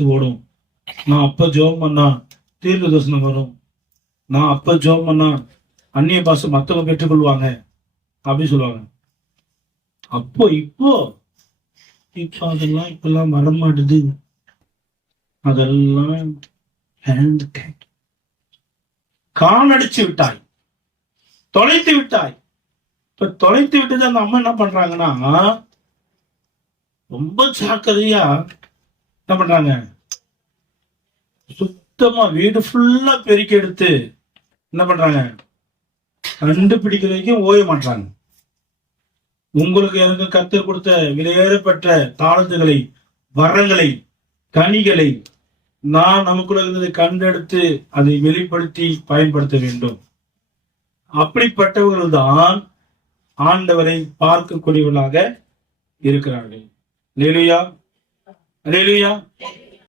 காசு ஓடும். நான் அப்ப ஜெபம் பண்ணா தீர்க்க தரிசனம் வரும். நான் அப்ப ஜெபம் பண்ணா அந்நிய பாஷை மற்றவங்க பெற்றுக்கொள்வாங்க அப்படின்னு சொல்லுவாங்க. அப்போ இப்போ அதெல்லாம் இப்பெல்லாம் வரமாட்டுது. அதெல்லாம் காணடிச்சு விட்டாய், தொலைத்து விட்டாய். இப்ப தொலைத்து விட்டது அந்த அம்மா என்ன பண்றாங்கன்னா ரொம்ப ஜாக்கிரதையா என்ன பண்றாங்க, சுத்தமா வீடு ஃபுல்லா பெருக்கி எடுத்து என்ன பண்றாங்க, கண்டுபிடிக்கிற வரைக்கும் ஓய மாட்டாங்க. உங்களுக்கு எனக்கு கத்தர் கொடுத்த விலையேறப்பட்ட தாளந்துகளை, வரங்களை, கனிகளை நான் நமக்குள்ள இருந்ததை கண்டெடுத்து அதை வெளிப்படுத்தி பயன்படுத்த வேண்டும். அப்படிப்பட்டவர்கள் தான் ஆண்டவரை பார்க்கக்கூடியவர்களாக இருக்கிறார்கள். அல்லேலூயா, அல்லேலூயா.